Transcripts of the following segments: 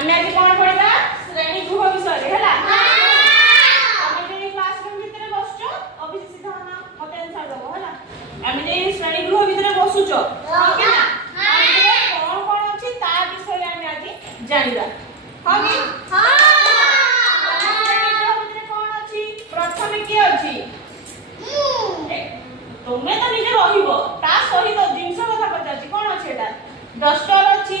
ଆମେ ଆଜି କଣ ପଢିବା ଶ୍ରେଣୀ ଗୃହ ବିଷୟରେ ହେଲା ଆମେ ଯେ କ୍ଲାସରୁମ ଭିତରେ ବସୁଛ ଅଭିଜି ସିଧା ନା ମତେ ଆନ୍ସର ଦବ ହେଲା ଆମେ ଯେ ଶ୍ରେଣୀ ଗୃହ ଭିତରେ ବସୁଛ ଓକେ ନା କଣ କଣ ଅଛି ତା ବିଷୟରେ ଆମେ ଆଜି ଜାଣିବା ହଁ କି ହଁ ଶ୍ରେଣୀ ଗୃହ ଭିତରେ କଣ ଅଛି ପ୍ରଥମେ କି ଅଛି ତୁମେ ତ ନିଜେ ରହିବ ତା ସହିତ ଜିନିଷ କଥା ପଚାରୁଛି କଣ ଅଛି ଏଟା ଡଷ୍ଟର ଅଛି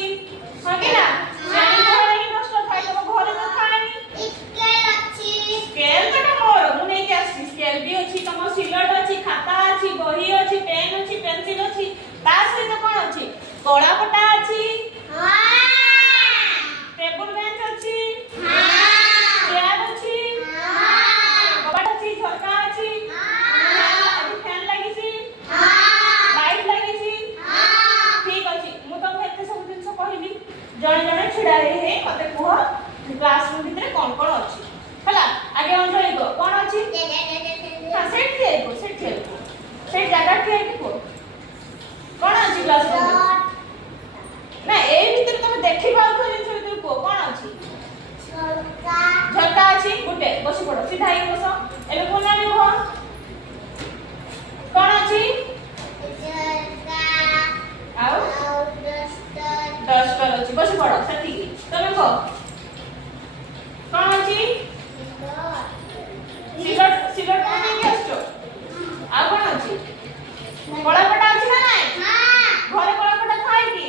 ହଁ କି ନା ଶ୍ରେଣୀ ଗୃହରେ ହିଁ ଡଷ୍ଟର ଥାଏ ତମ ଘରେ ତ ଥାଏନି ସ୍କେଲ ଅଛି ସ୍କେଲ ତ ମୋର ମୁଁ ନେଇକି ଆସିଛି ସ୍କେଲ ବି ଅଛି ତମ ସିଲଟ ଅଛି ଖାତା ଅଛି ବହି ଅଛି ପେନ୍ ଅଛି ପେନ୍ସିଲ ଅଛି ତା ସହିତ କଣ ଅଛି କଳାପଟା ଅଛି ଟେବୁଲ ବେଞ୍ଚ ଅଛି ଚେୟାର ଅଛି କବାଟ ଅଛି ଝରକା ଅଛି ଫ୍ୟାନ ଲାଗିଛି ଲାଇଟ୍ ଲାଗିଛି ଠିକ ଅଛି ମୁଁ ତମକୁ ଏତେ ସବୁ ଜିନିଷ କହିଲି ଜଣେ ଜଣେ ଛିଡ଼ା ହେଇ ମତେ କୁହ କ୍ଲାସରୁମ ଭିତରେ କଣ କଣ ଅଛି ହେଲା ଆगे ଅଞ୍ଜଳି କୁହ କଣ ଅଛି ହଁ ସେଠି ଠିଆ ସେଇ ଜାଗା ଠିଆ ହେଇକି କୁହ କଣ ଅଛି କ୍ଲାସରୁମ ନା ଏଇ ଭିତରେ ତମେ ଦେଖି ପାରୁଥିବା ଜିନିଷ ଭିତରେ କୁହ କଣ ଅଛି ଝରକା ଅଛି ଗୋଟେ ବସି ପଡ ସିଧା ହେଇକି ବସ ଏବେ ପୁଣି କୁହ କଣ ଅଛି ଆଉ ଡଷ୍ଟର ଅଛି ବସି ପଡ ସେତିକି ତମେ କହ କଣ ଅଛି ସିଲଟ କଣ ନେଇକି ଆସିଛ ଆଉ କଣ ଅଛି କଳାପଟା ଅଛି ନା ନାଇଁ ଘରେ କଳାପଟା ଥାଏ କି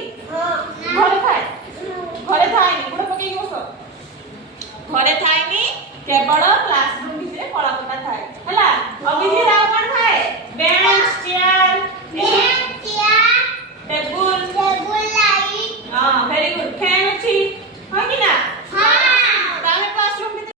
ଘରେ ଥାଏନି ଗୋଡ ପକେଇକି ବସ ଘରେ ଥାଏନି କେବଳ କ୍ଲାସରୁମ ଭିତରେ କଳାପଟା ଥାଏ ହେଲା ଅଭିଜିତ ଆଉ କଣ ଥାଏ ବେଞ୍ଚ ଚେୟାର